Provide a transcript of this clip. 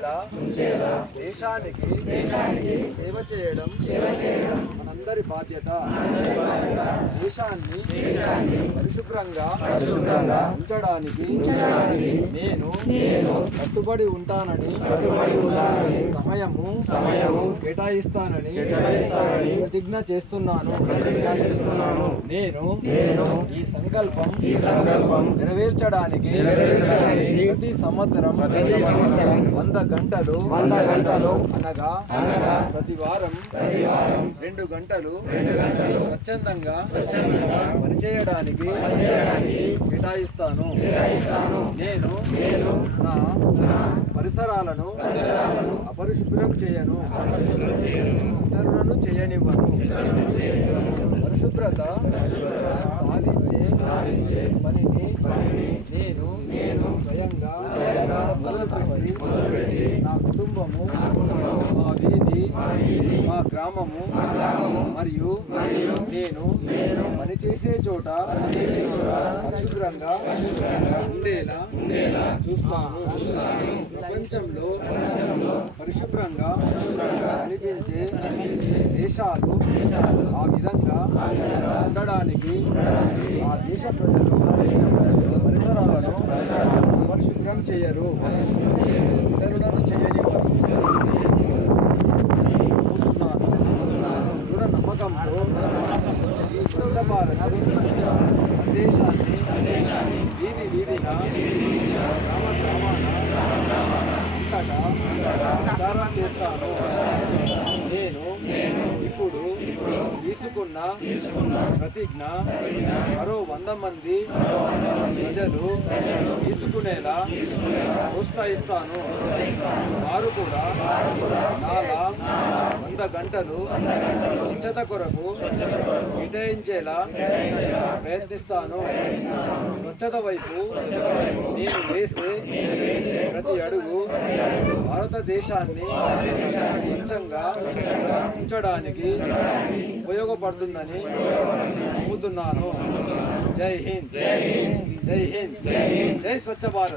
ఉంచేలా దేశానికి సేవ చేయడం మనందరి బాధ్యత. దేశాన్ని పరిశుభ్రంగా ఉంచడానికి నేను కట్టుబడి ఉంటానని సమయము సమయము కేటాయిస్తానని ప్రతిజ్ఞ చేస్తున్నాను. నేను నేను ఈ సంకల్పం ఈ సంకల్పం నెరవేర్చడానికి ప్రతి సంవత్సరం వంద గంటలు వంద గంటలు అనగా అనగా ప్రతి వారం ప్రతి వారం రెండు గంటలు రెండు గంటలు స్వచ్ఛందంగా స్వచ్ఛందంగా పనిచేయడానికి కేటాయిస్తాను. కేటాయిస్తాను. నేను నేను నా పరిసరాలను అపరిశుభ్రం చేయను. ఇతరులను చేయనివ్వను. పరిశుభ్రత సాధించే సాధించే పనిని నేను నేను స్వయంగా మొదలుపెట్టి నా కుటుంబము మా వీధి మా గ్రామము మరియు నేను పనిచేసే చోట పరిశుభ్రంగా ఉండేలా చూస్తాను. ప్రపంచంలో పరిశుభ్రంగా కనిపించే దేశాలు ఆ విధంగా ఉండడానికి ఆ దేశ ప్రజలు పరిసరాలను పరిశుభ్రం చేయరు. ఇతరులను చేయని దృఢ నమ్మకంతో ఈ స్వచ్ఛ భారత్ సందేశాన్ని వీధి వీధిగా గ్రామ గ్రామ అంతటా ప్రచారం చేస్తాను. నేను ఇప్పుడు తీసుకున్న ప్రతిజ్ఞ మరో వంద మంది ప్రజలు తీసుకునేలా ప్రోత్సహిస్తాను. వారు కూడా నాలా వంద గంటలు స్వచ్ఛత కొరకు కేటాయించేలా ప్రయత్నిస్తాను. స్వచ్ఛత వైపు నేను వేసే ప్రతి అడుగు భారతదేశాన్ని స్వచ్ఛంగా ఉంచడానికి ఉపయోగపడుతుందని నమ్ముతున్నాను. జై హింద్. జై హింద్. జై స్వచ్ఛ భారత్.